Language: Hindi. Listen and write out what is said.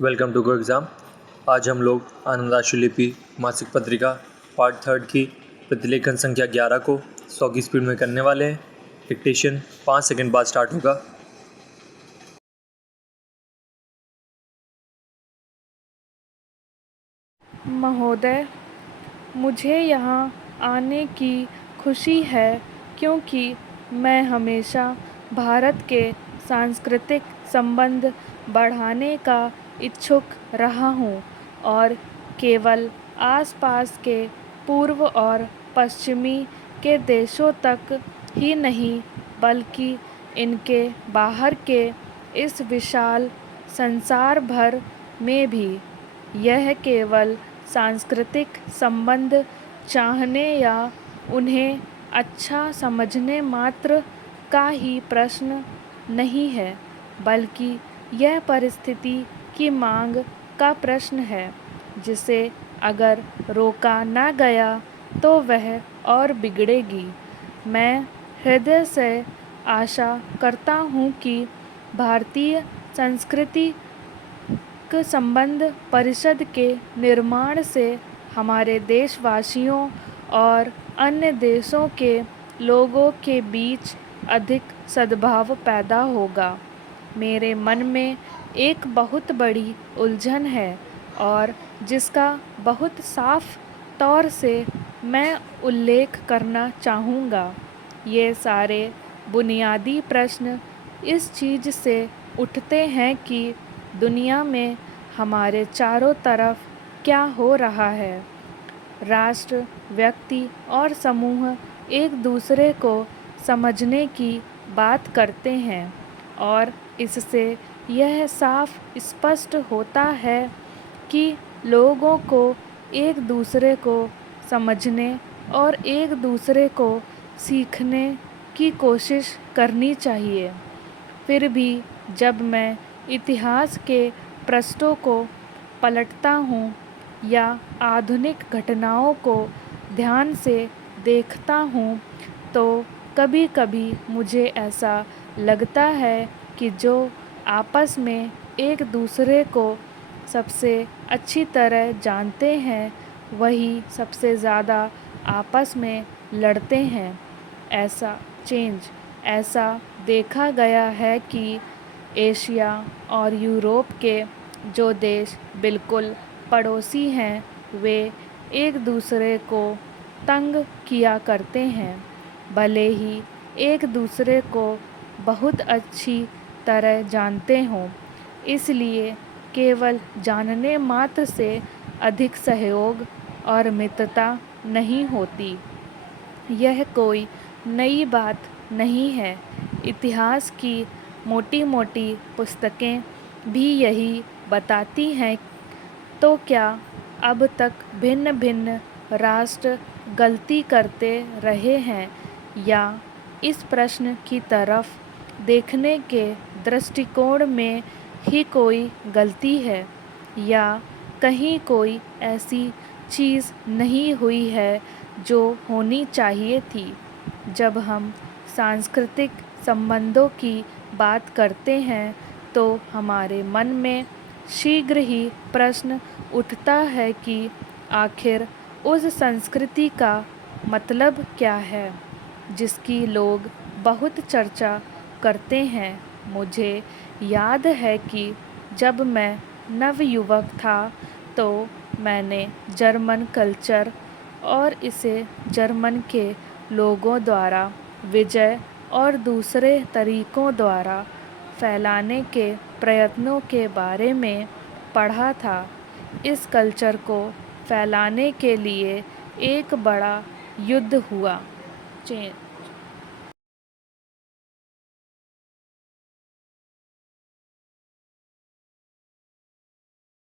Welcome to go exam. आज हम लोग आनंदाशुलिपि मासिक पत्रिका पार्ट 3 की प्रतिलेखन संख्या 11 को 100 की स्पीड में करने वाले हैं। डिक्टेशन 5 सेकंड बाद स्टार्ट होगा। महोदय, मुझे यहाँ आने की खुशी है क्योंकि मैं हमेशा भारत के सांस्कृतिक संबंध बढ़ाने का इच्छुक रहा हूँ और केवल आसपास के पूर्व और पश्चिमी के देशों तक ही नहीं बल्कि इनके बाहर के इस विशाल संसार भर में भी। यह केवल सांस्कृतिक संबंध चाहने या उन्हें अच्छा समझने मात्र का ही प्रश्न नहीं है, बल्कि यह परिस्थिति की मांग का प्रश्न है, जिसे अगर रोका न गया तो वह और बिगड़ेगी। मैं हृदय से आशा करता हूँ कि भारतीय संस्कृति संबंध परिषद के निर्माण से हमारे देशवासियों और अन्य देशों के लोगों के बीच अधिक सद्भाव पैदा होगा। मेरे मन में एक बहुत बड़ी उलझन है और जिसका बहुत साफ तौर से मैं उल्लेख करना चाहूँगा। ये सारे बुनियादी प्रश्न इस चीज़ से उठते हैं कि दुनिया में हमारे चारों तरफ क्या हो रहा है। राष्ट्र, व्यक्ति और समूह एक दूसरे को समझने की बात करते हैं और इससे यह साफ स्पष्ट होता है कि लोगों को एक दूसरे को समझने और एक दूसरे को सीखने की कोशिश करनी चाहिए। फिर भी जब मैं इतिहास के पृष्ठों को पलटता हूँ या आधुनिक घटनाओं को ध्यान से देखता हूँ तो कभी कभी मुझे ऐसा लगता है कि जो आपस में एक दूसरे को सबसे अच्छी तरह जानते हैं वही सबसे ज़्यादा आपस में लड़ते हैं। ऐसा देखा गया है कि एशिया और यूरोप के जो देश बिल्कुल पड़ोसी हैं वे एक दूसरे को तंग किया करते हैं, भले ही एक दूसरे को बहुत अच्छी तरह जानते हों। इसलिए केवल जानने मात्र से अधिक सहयोग और मित्रता नहीं होती। यह कोई नई बात नहीं है। इतिहास की मोटी मोटी पुस्तकें भी यही बताती हैं। तो क्या अब तक भिन्न भिन्न राष्ट्र गलती करते रहे हैं या इस प्रश्न की तरफ देखने के दृष्टिकोण में ही कोई गलती है या कहीं कोई ऐसी चीज़ नहीं हुई है जो होनी चाहिए थी। जब हम सांस्कृतिक संबंधों की बात करते हैं तो हमारे मन में शीघ्र ही प्रश्न उठता है कि आखिर उस संस्कृति का मतलब क्या है जिसकी लोग बहुत चर्चा करते हैं। मुझे याद है कि जब मैं नवयुवक था तो मैंने जर्मन कल्चर और इसे जर्मन के लोगों द्वारा विजय और दूसरे तरीकों द्वारा फैलाने के प्रयत्नों के बारे में पढ़ा था। इस कल्चर को फैलाने के लिए एक बड़ा युद्ध हुआ।